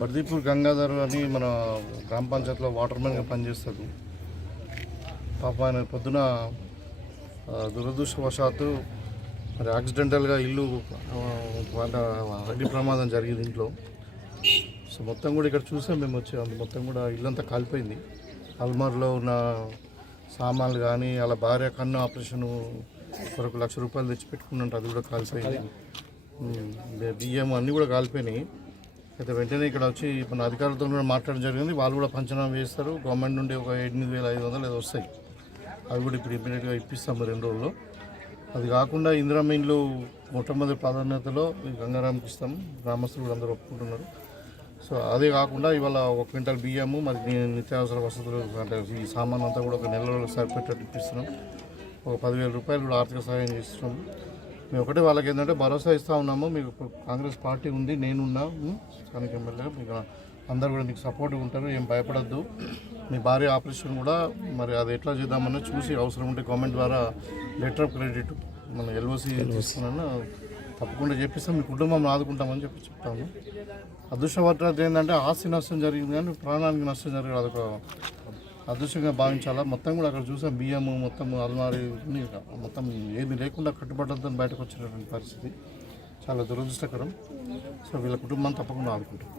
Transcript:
బర్దీపూర్ గంగాధర్ అని మన గ్రామ పంచాయతీలో వాటర్ మ్యాన్గా పనిచేస్తాడు. పాప ఆయన పొద్దున దురదృష్టవశాత్తు మరి యాక్సిడెంటల్గా ఇల్లు వాళ్ళ అగ్ని ప్రమాదం జరిగింది ఇంట్లో. సో మొత్తం కూడా ఇక్కడ చూసాం మేము వచ్చాం మొత్తం కూడా ఇల్లంతా కాలిపోయింది. అల్మార్లో ఉన్న సామాన్లు కానీ వాళ్ళ భార్య కన్ను ఆపరేషన్ కొరకు లక్ష రూపాయలు తెచ్చి పెట్టుకున్నట్టు అది కూడా కాలిపోయింది. బియ్యం అన్నీ కూడా కాలిపోయినాయి. అయితే వెంటనే ఇక్కడ వచ్చి మన అధికారులతో కూడా మాట్లాడడం జరిగింది. వాళ్ళు కూడా పంచనామా వేస్తారు గవర్నమెంట్ నుండి ఒక ఎనిమిది వేల ఐదు వందలు ఏదో వస్తాయి. అవి కూడా ఇప్పుడు ఇమ్మీడియట్గా ఇప్పిస్తాము రెండు రోజుల్లో. అది కాకుండా ఇందిరా మొట్టమొదటి ప్రాధాన్యతలో ఈ గంగారాంకి ఇస్తాం గ్రామస్తులు కూడా అందరూ ఒప్పుకుంటున్నారు. సో అదే కాకుండా ఇవాళ ఒక క్వింటల్ బియ్యము మరి నిత్యావసర వసతులు అంటే ఈ సామాన్ అంతా కూడా ఒక నెల రోజులకు సరిపెట్టేట్టు ఇప్పిస్తున్నాం. ఒక పదివేల రూపాయలు కూడా ఆర్థిక సహాయం చేస్తున్నాం. మేము ఒకటే వాళ్ళకి ఏంటంటే భరోసా ఇస్తూ ఉన్నాము. మీకు కాంగ్రెస్ పార్టీ ఉంది నేనున్నా స్థానిక ఎమ్మెల్యే మీకు అందరు కూడా మీకు సపోర్ట్ ఉంటారు ఏం భయపడద్దు. మీ భార్య ఆపరేషన్ కూడా మరి అది ఎట్లా చేద్దామని చూసి అవసరం ఉంటే గవర్నమెంట్ ద్వారా లెటర్ ఆఫ్ క్రెడిట్ మన ఎల్ఓసి తీసుకున్నా తప్పకుండా చెప్పిస్తాం. మీ కుటుంబం ఆదుకుంటామని చెప్పి చెప్తాము. అదృష్టవర్తన ఏంటంటే ఆస్తి నష్టం జరిగింది కానీ ప్రాణానికి నష్టం జరిగింది. అదొక అదృష్టంగా భావించాలా? మొత్తం కూడా అక్కడ చూసాం బియ్యము మొత్తం అల్మారి మొత్తం ఏమి లేకుండా కట్టుబడ్డంతో బయటకు వచ్చినటువంటి పరిస్థితి చాలా దురదృష్టకరం. సో వీళ్ళ కుటుంబం తప్పకుండా ఆదుకుంటాం